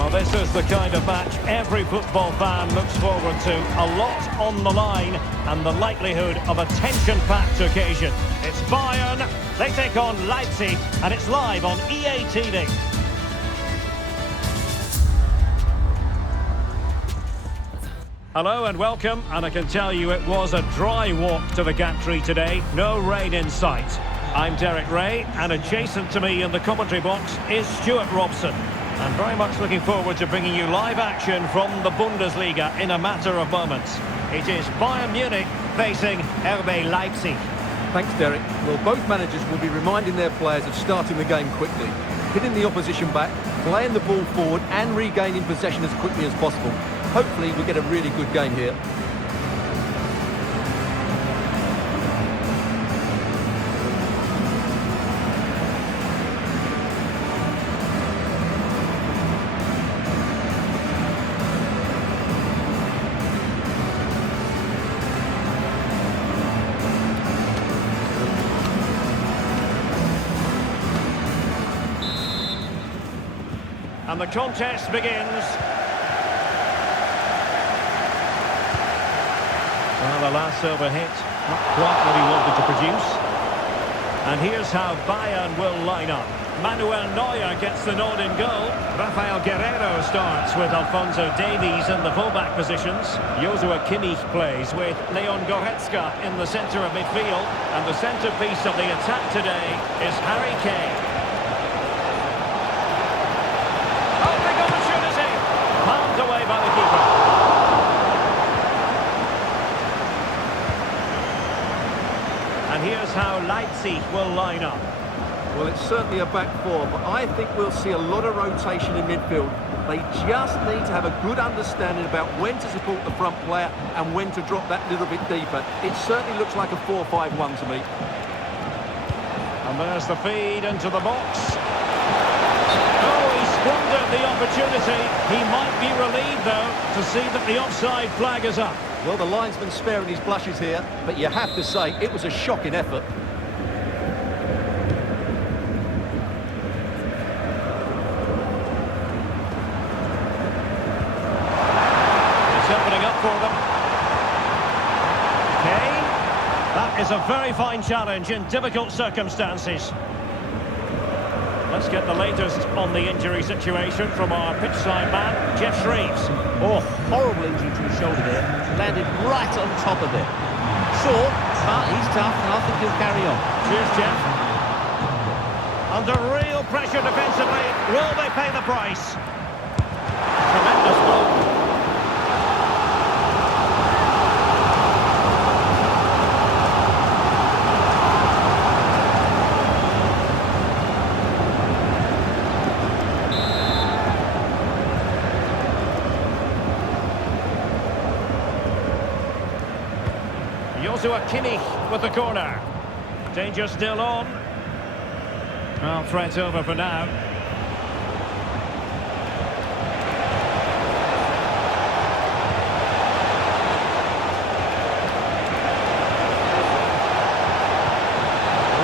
Well, this is the kind of match every football fan looks forward to. A lot on the line and the likelihood of a tension-packed occasion. It's Bayern, they take on Leipzig, and it's live on EA TV. Hello and welcome, and I can tell you it was a dry walk to the gantry today. No rain in sight. I'm Derek Ray, and adjacent to me in the commentary box is Stuart Robson. I'm very much looking forward to bringing you live action from the Bundesliga in a matter of moments. It is Bayern Munich facing RB Leipzig. Thanks, Derek. Well, both managers will be reminding their players of starting the game quickly, hitting the opposition back, playing the ball forward and regaining possession as quickly as possible. Hopefully we get a really good game here. And the contest begins. Well, the last over hit, not quite what he wanted to produce. And here's how Bayern will line up. Manuel Neuer gets the nod in goal. Raphaël Guerreiro starts with Alphonso Davies in the fullback positions. Joshua Kimmich plays with Leon Goretzka in the centre of midfield. And the centrepiece of the attack today is Harry Kane. Oh, big opportunity! Palmed away by the keeper. And here's how Leipzig will line up. Well, it's certainly a back four, but I think we'll see a lot of rotation in midfield. They just need to have a good understanding about when to support the front player and when to drop that little bit deeper. It certainly looks like a 4-5-1 to me. And there's the feed into the box. Oh, he squandered the opportunity. He might be relieved, though, to see that the offside flag is up. Well, the linesman's sparing his blushes here, but you have to say it was a shocking effort. It's opening up for them. Kane. That is a very fine challenge in difficult circumstances. Let's get the latest on the injury situation from our pitchside man, Jeff Shreves. Oh, horrible injury to his shoulder there. Landed right on top of it. Short, but he's tough, and I think he'll carry on. Cheers, Jeff. Under real pressure defensively. Will they pay the price? Tremendous goal. Joshua Kimmich with the corner. Danger still on. Well, threat's over for now.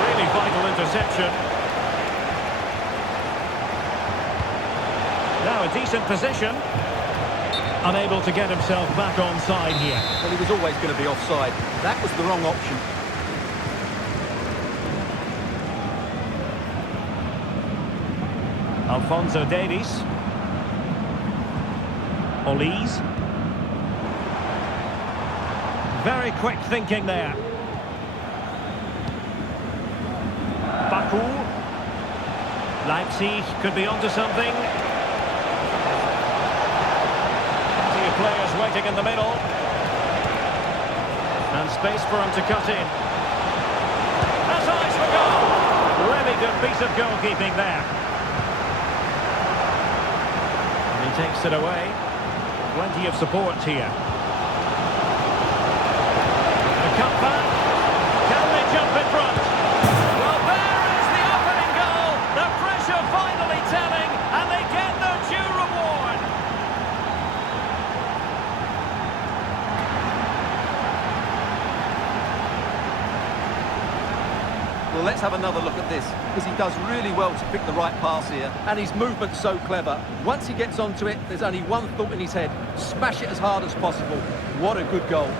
Really vital interception. Now a decent position. Unable to get himself back onside here. Well, he was always going to be offside. That was the wrong option. Alphonso Davies. Olise. Very quick thinking there. Baku. Leipzig could be onto something. Players waiting in the middle. And space for him to cut in. That's eyes for goal. Really good piece of goalkeeping there. And he takes it away. Plenty of support here. The cut back. Can they jump in front? Well, there is the opening goal. The pressure finally telling, and they get their due reward. Well, Let's have another look at this, because he does really well to pick the right pass here, and his movement's so clever. Once he gets onto it, there's only one thought in his head: smash it as hard as possible. What a good goal.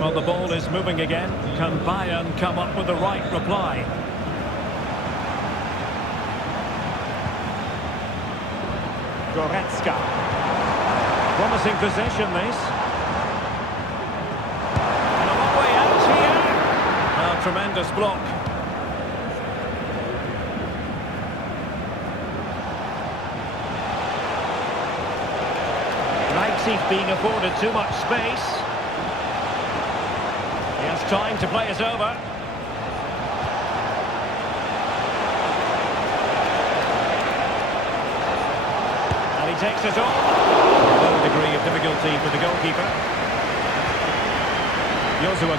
Well, the ball is moving again. Can Bayern come up with the right reply? Goretzka. Promising possession, this. And a long way out here. A tremendous block. Leipzig being afforded too much space. He has time to play it over. He takes it on. Low degree of difficulty for the goalkeeper.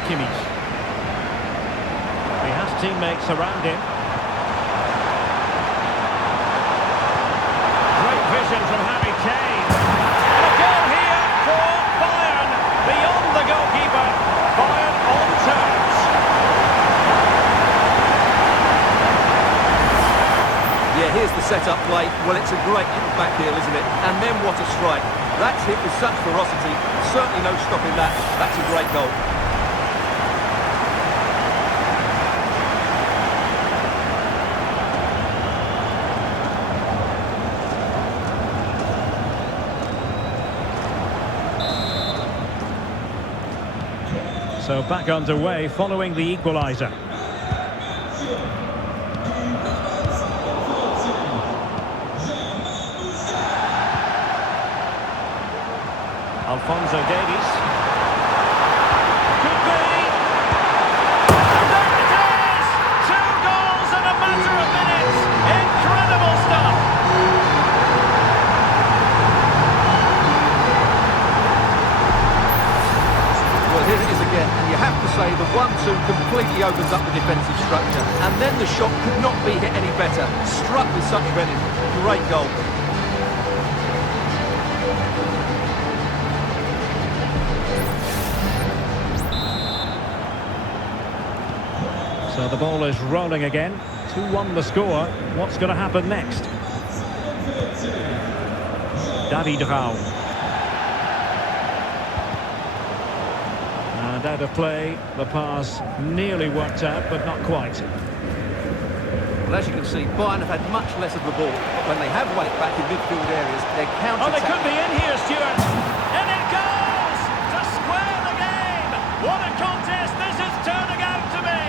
Kimmich. He has teammates around him. Great vision from Harry Kane. And a goal here for Bayern. Beyond the goalkeeper. Bayern on terms. Yeah, here's the set-up play. Well, it's a great little back heel, isn't it? And then what a strike. That's hit with such ferocity. Certainly no stopping that. That's a great goal. So back underway following the equaliser. Alphonso Davies. Could be. And there it is! 2 goals in a matter of minutes. Incredible stuff. Well, here it is again, and you have to say the 1-2 completely opens up the defensive structure. And then the shot could not be hit any better. Struck with such venom. Great goal. So the ball is rolling again. 2-1 the score. What's going to happen next? Davies. And out of play, the pass nearly worked out, but not quite. Well, as you can see, Bayern have had much less of the ball, but when they have won it back in midfield areas, they're counter-attacking. Oh, they could be in here, Stuart! And it goes! To square the game! What a contest this is turning out to be!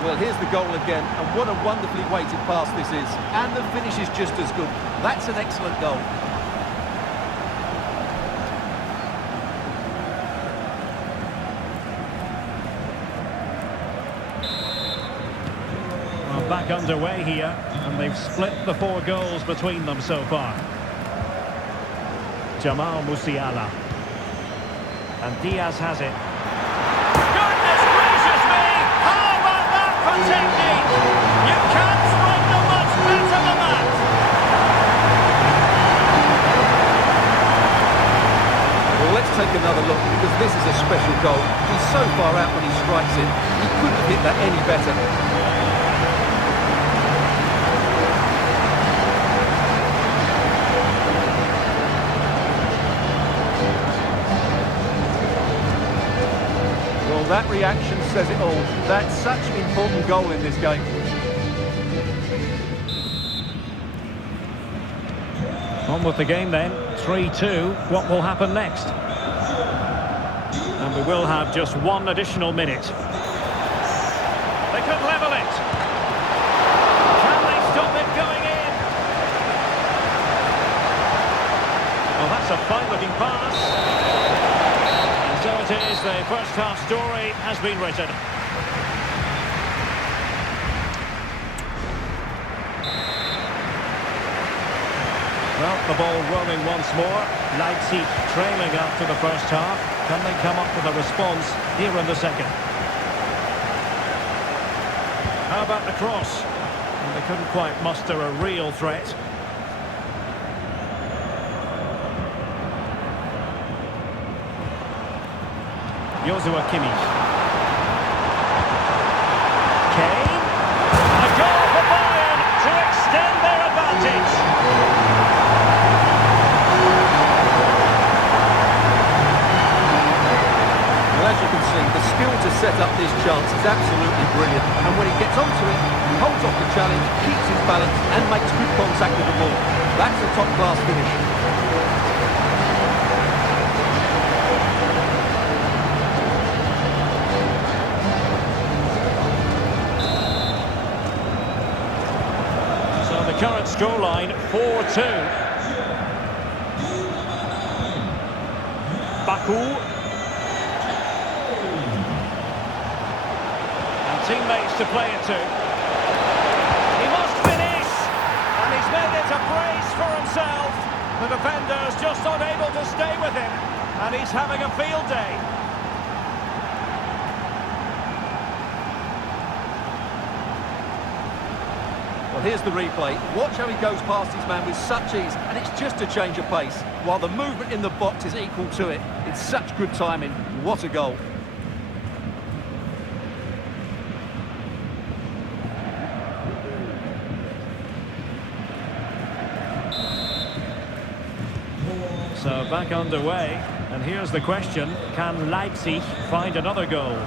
Well, here's the goal again, and what a wonderfully weighted pass this is. And the finish is just as good. That's an excellent goal. Well, back underway here, and they've split the 4 goals between them so far. Jamal Musiala. And Díaz has it. Technique! You can't strike them much better than that! Well, let's take another look, because this is a special goal. He's so far out when he strikes it. He couldn't have hit that any better. That reaction says it all. That's such an important goal in this game. On with the game then. 3-2. What will happen next? And we will have just 1 additional minute. They could level it. Can they stop it going in? Well, that's a fine-looking pass. So it is, the first half story has been written. Well, the ball rolling once more. Leipzig trailing after the first half. Can they come up with a response here in the second? How about the cross? And they couldn't quite muster a real threat. Joshua Kimmich. Kane. A goal for Bayern to extend their advantage. Well, as you can see, the skill to set up this chance is absolutely brilliant. And when he gets onto it, he holds off the challenge, keeps his balance, and makes good contact with the ball. That's a top-class finish. Current scoreline 4-2. Baku. And teammates to play it to. He must finish! And he's made it a brace for himself. The defender's just unable to stay with him. And he's having a field day. Here's the replay. Watch how he goes past his man with such ease, and it's just a change of pace, while the movement in the box is equal to it. It's such good timing. What a goal. So back underway, and here's the question: can Leipzig find another goal?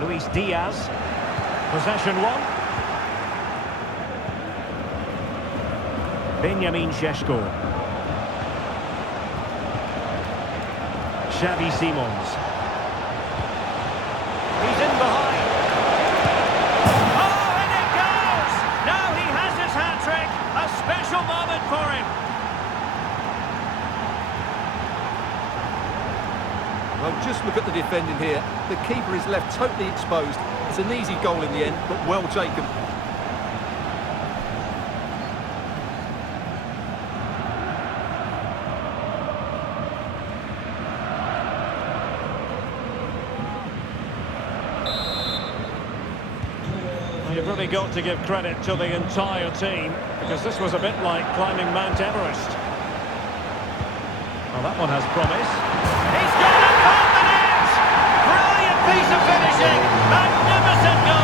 Luis Díaz. Possession one. Benjamin Šeško. Xavi Simons. He's in behind. Oh, and it goes! Now he has his hat-trick. A special moment for him. Well, just look at the defending here. The keeper is left totally exposed. It's an easy goal in the end, but well taken. Well, you've really got to give credit to the entire team, because this was a bit like climbing Mount Everest. Well, that one has promise. He's got it on the net! Brilliant piece of finishing! Magnificent goal!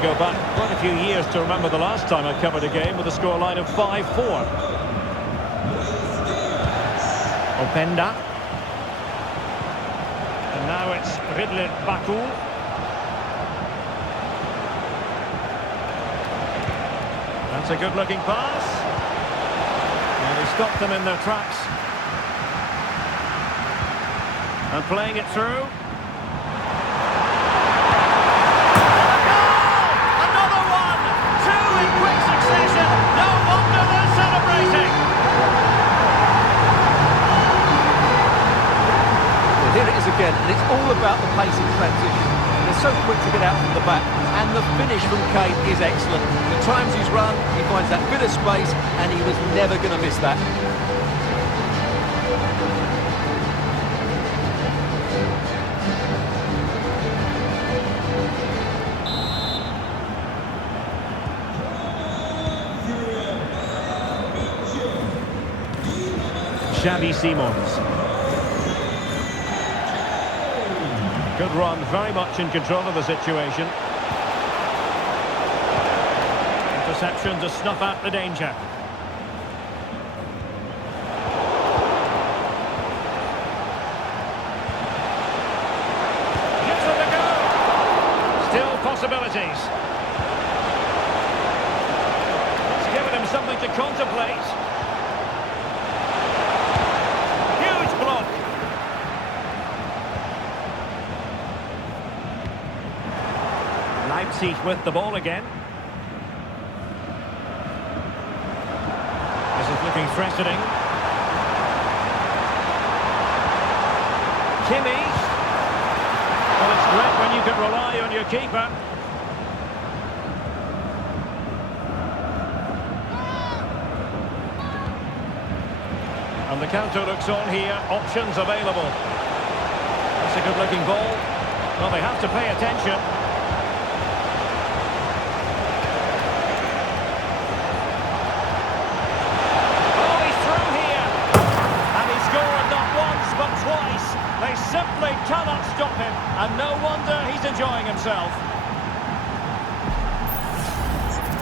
Go back quite a few years to remember the last time I covered a game with a scoreline of 5-4. Openda. And now it's Baku. That's a good-looking pass. And he stopped them in their tracks. And playing it through. Here it is again, and it's all about the pace in transition. They're so quick to get out from the back, and the finish from Kane is excellent. The times he's run, he finds that bit of space, and he was never going to miss that. Xavi Simons. Good run, very much in control of the situation. Interception to snuff out the danger. Gives it a go. Still possibilities. It's given him something to contemplate. Huge block. Leipzig with the ball again. This is Looking threatening. Kimi. Well, it's great when you can rely on your keeper. And the counter looks on here. Options available. That's a good-looking ball. Well, they have to pay attention. Oh, he's through here. And he scored not once, but twice. They simply cannot stop him. And no wonder he's enjoying himself.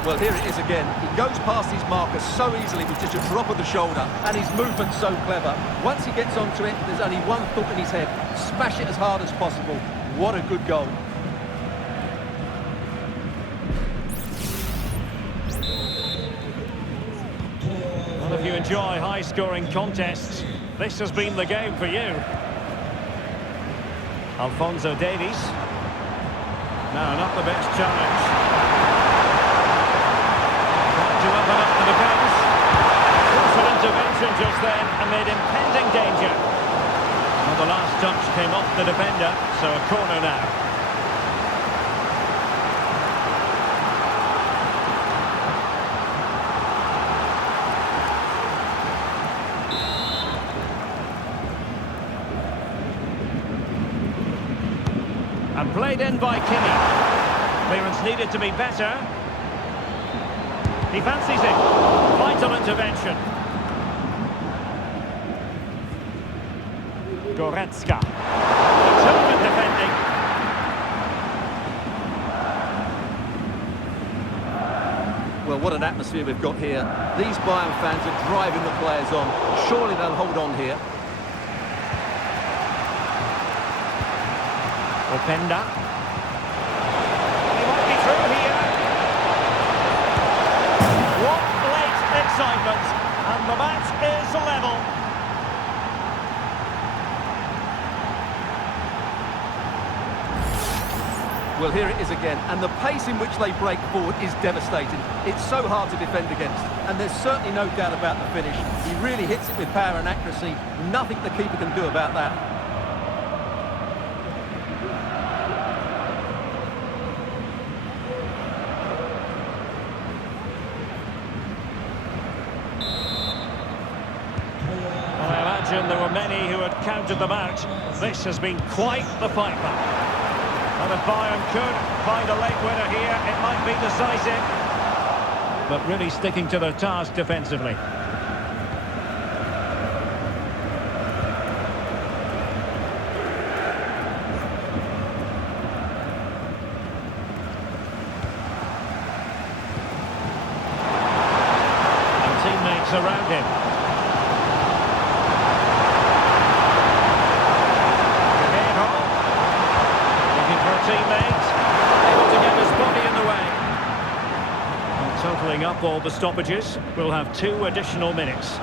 Well, here it is again. He goes past his marker so easily with just a drop of the shoulder, and his movement's so clever. Once he gets onto it, there's only one thought in his head: smash it as hard as possible. What a good goal. Well, if you enjoy high-scoring contests, this has been the game for you. Alphonso Davies. No, not the best challenge. To open up the defence. Crucial intervention just then amid impending danger. Well, the last touch came off the defender, so a corner now. And played in by Kimi. Clearance needed to be better. He fancies it. Vital intervention. Goretzka. Determined defending. Well, what an atmosphere we've got here. These Bayern fans are driving the players on. Surely they'll hold on here. Openda. He might be through here. What late excitement, and the match is level. Well, here it is again, and the pace in which they break forward is devastating. It's so hard to defend against, and there's certainly no doubt about the finish. He really hits it with power and accuracy. Nothing the keeper can do about that. There were many who had counted them out. This has been quite the fight back. And if Bayern could find a late winner here, it might be decisive. But really sticking to their task defensively. And teammates around him. Teammates able to get his body in the way. And totalling up all the stoppages, we'll have 2 additional minutes.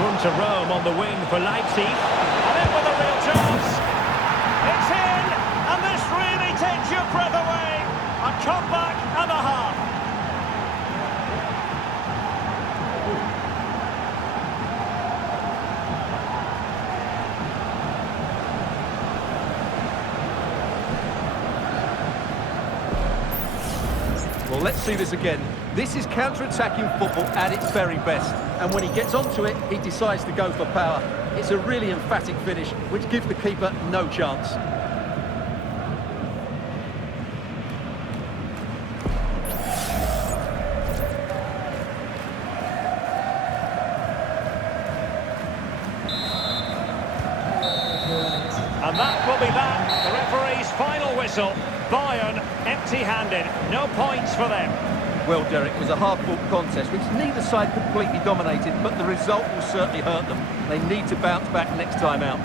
Room to roam on the wing for Leipzig. And in with a real chance. It's in, and this really takes your breath away. A comeback and a half. Well, let's see this again. This is counter-attacking football at its very best. And when he gets onto it, he decides to go for power. It's a really emphatic finish, which gives the keeper no chance. And that will be that. The referee's final whistle. Bayern empty-handed. No points for them. Well, Derek, it was a hard-fought contest, which neither side completely dominated, but the result will certainly hurt them. They need to bounce back next time out.